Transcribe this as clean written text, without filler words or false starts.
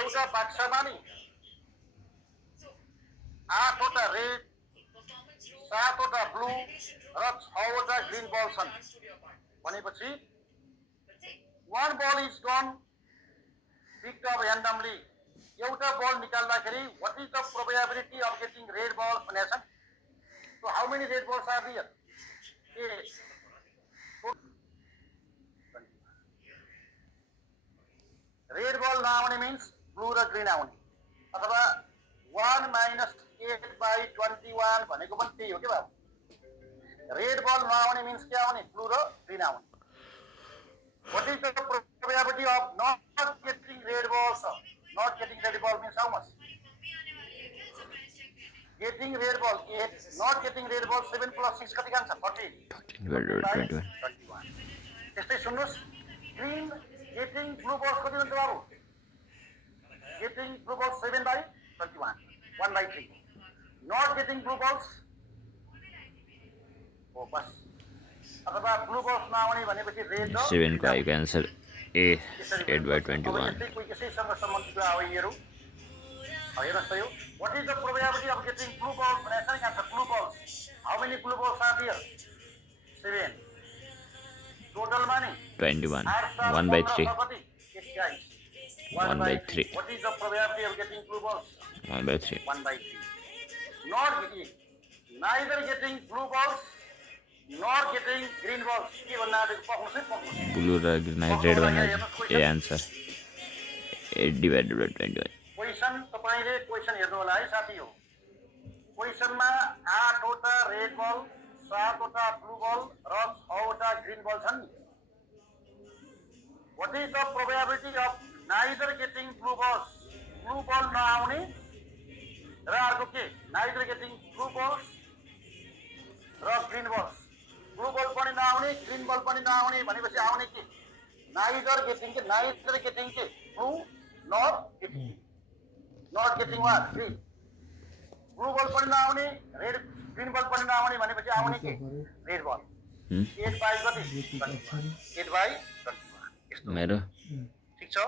एउटा बाक्समा नि 8 वटा रेड 7 वटा ब्लू र 6 वटा ग्रीन बल छन् भनेपछि one ball is gone picked up randomly. एउटा बल निकाल्दाखेरि what is the probability of getting red ball भनेको छ. So how many red balls are there? Red ball नआउने means blue र green आउने अथवा 1 minus 8 by 21 भनेको पनि त्यही हो के बाबु. रेड बल नआउने means के आउने blue र green आउने. What is the probability of not getting red balls? Not getting red ball means how much? Getting red ball 8, not getting red ball 7 plus 6 कति आन्छ 14. 21. त्यस्तै सुन्नुस् green getting blue balls कति हुन्छ बाबु? Getting blue balls 7 by 21, 1 by 3. Not getting blue balls oh बस अथवा blue balls नआउने भनेपछि red र 7 को आएको आन्सर ए 8 by 21. कोही कसैसँग सम्बन्धित आवयहरू हेर्नुहोस् त यो what is the probability of getting blue balls भनेको छ नि answer blue balls. How many blue balls are there? 7. Total मा नि 21. 1 by 3. 1 by 3. What is the probability of getting blue balls? 1 by 3. 1 by 3. Not getting, neither getting blue balls nor getting green balls. के भन्नु आँटेको पक्नुस् है पक्नुस्. Blue र green red भन्ने ए answer 8 divided by 21. Question तपाईले question हेर्नु होला है साथी हो. क्वेशनमा 8 वटा रेड बल 7 वटा ब्लू बल र 6 वटा ग्रीन बल छन् नि. What is the probability of neither getting blue balls? Blue ball नआउने र अर्को के neither getting blue balls र green balls. ब्लू बल पनि नआउने ग्रीन बल पनि नआउने भनेपछि आउने के neither getting के blue nor getting what green. Blue बल पनि नआउने रेड ग्रीन बल पनि नआउने भनेपछि आउने के रेड बल. 8 by कति 8 by 21. मेरो ठीक छ.